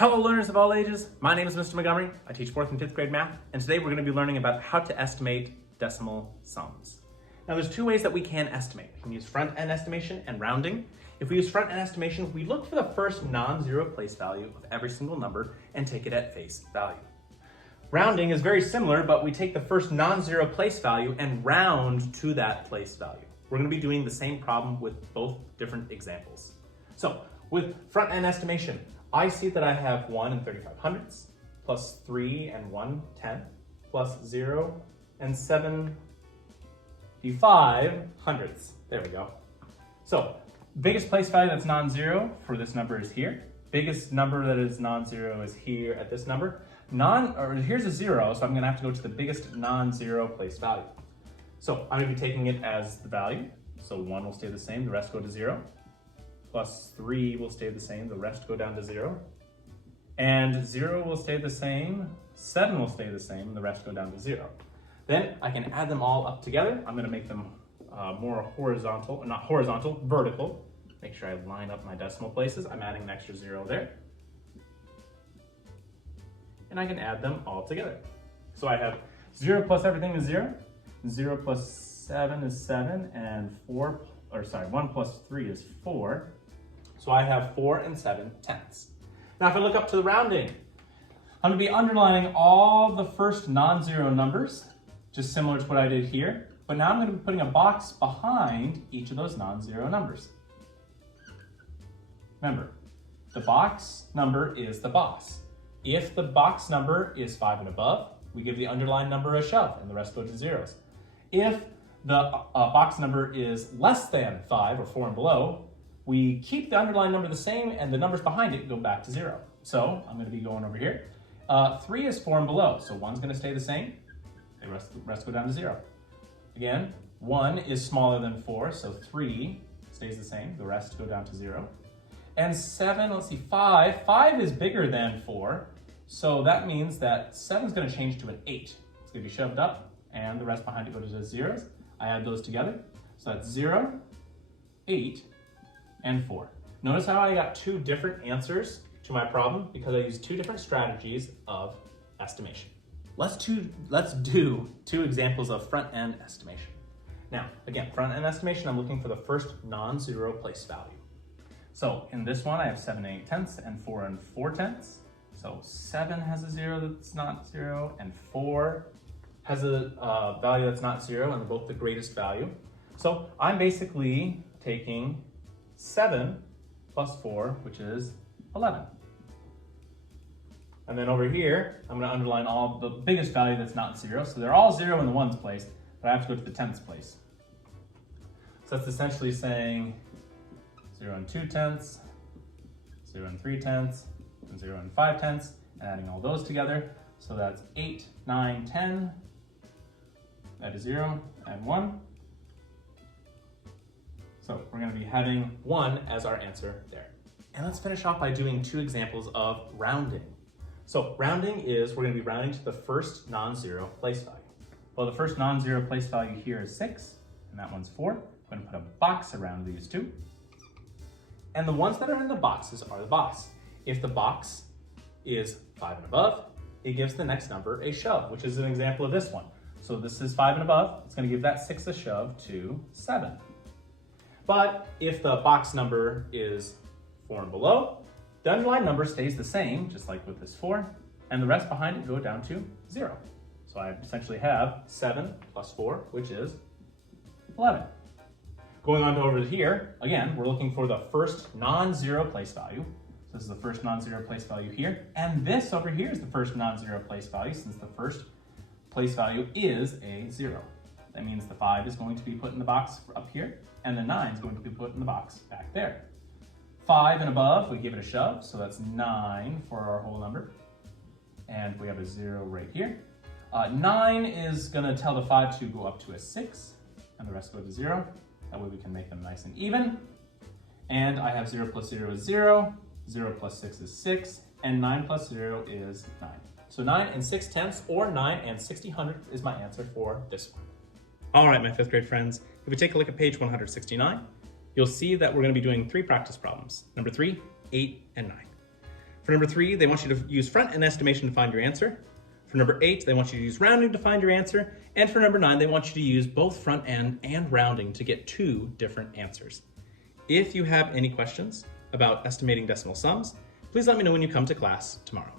Hello learners of all ages, my name is Mr. Montgomery. I teach 4th and 5th grade math, and today we're going to be learning about how to estimate decimal sums. Now there's two ways that we can estimate. We can use front-end estimation and rounding. If we use front-end estimation, we look for the first non-zero place value of every single number and take it at face value. Rounding is very similar, but we take the first non-zero place value and round to that place value. We're going to be doing the same problem with both different examples. So with front-end estimation, I see that I have 1 and 35 hundredths, plus 3 and 1 tenth, plus 0 and 75 hundredths. There we go. So biggest place value that's non-zero for this number is here. Biggest number that is non-zero is here at this number. Here's a 0, so I'm going to have to go to the biggest non-zero place value. So I'm going to be taking it as the value. So 1 will stay the same, the rest go to 0. Plus 3 will stay the same, the rest go down to 0. And 0 will stay the same, 7 will stay the same, and the rest go down to 0. Then I can add them all up together. I'm going to make them more horizontal, not horizontal, vertical. Make sure I line up my decimal places. I'm adding an extra 0 there. And I can add them all together. So I have 0 plus everything is 0. 0 plus 7 is 7, and 1 plus 3 is 4. So I have 4 and 7 tenths. Now if I look up to the rounding, I'm going to be underlining all the first non-zero numbers, just similar to what I did here. But now I'm going to be putting a box behind each of those non-zero numbers. Remember, the box number is the boss. If the box number is 5 and above, we give the underlined number a shove and the rest go to zeros. If the box number is less than 5 or 4 and below, we keep the underlined number the same and the numbers behind it go back to 0. So I'm going to be going over here. 3 is 4 and below, so 1's going to stay the same. The rest go down to 0. Again, 1 is smaller than 4, so 3 stays the same. The rest go down to 0. And 7, let's see, 5. 5 is bigger than 4, so that means that 7's going to change to an 8. It's going to be shoved up, and the rest behind it go to zeros. I add those together, so that's 0, 8, and 4. Notice how I got two different answers to my problem because I used two different strategies of estimation. Let's do two examples of front-end estimation. Now, again, front-end estimation, I'm looking for the first non-zero place value. So in this one, I have 7 and 8 tenths and 4 and 4 tenths. So 7 has a 0 that's not 0, and 4 has a value that's not 0, and they're both the greatest value. So I'm basically taking 7 plus 4, which is 11. And then over here, I'm going to underline all the biggest value that's not 0. So they're all 0 in the ones place, but I have to go to the tenths place. So that's essentially saying 0 and 2 tenths, 0 and 3 tenths, and 0 and 5 tenths, and adding all those together. So that's 8, 9, 10. That is 0 and 1. So we're going to be having 1 as our answer there. And let's finish off by doing two examples of rounding. So rounding is, we're going to be rounding to the first non-zero place value. Well, the first non-zero place value here is 6, and that one's 4. I'm going to put a box around these two. And the ones that are in the boxes are the boss. If the box is 5 and above, it gives the next number a shove, which is an example of this one. So this is 5 and above, it's going to give that 6 a shove to 7. But if the box number is 4 and below, the underlying number stays the same, just like with this 4, and the rest behind it go down to 0. So I essentially have 7 plus 4, which is 11. Going on to over here, again, we're looking for the first non-zero place value. So this is the first non-zero place value here, and this over here is the first non-zero place value since the first place value is a 0. That means the 5 is going to be put in the box up here, and the 9 is going to be put in the box back there. 5 and above, we give it a shove, so that's 9 for our whole number. And we have a 0 right here. 9 is going to tell the 5 to go up to a 6, and the rest go to 0. That way we can make them nice and even. And I have 0 plus 0 is 0, 0 plus 6 is 6, and 9 plus 0 is 9. So 9 and 6 tenths, or 9 and 60 hundredths is my answer for this one. All right, my 5th grade friends, if we take a look at page 169, you'll see that we're going to be doing 3 practice problems. Number 3, 8, and 9. For number 3, they want you to use front end estimation to find your answer. For number 8, they want you to use rounding to find your answer. And for number 9, they want you to use both front end and rounding to get 2 different answers. If you have any questions about estimating decimal sums, please let me know when you come to class tomorrow.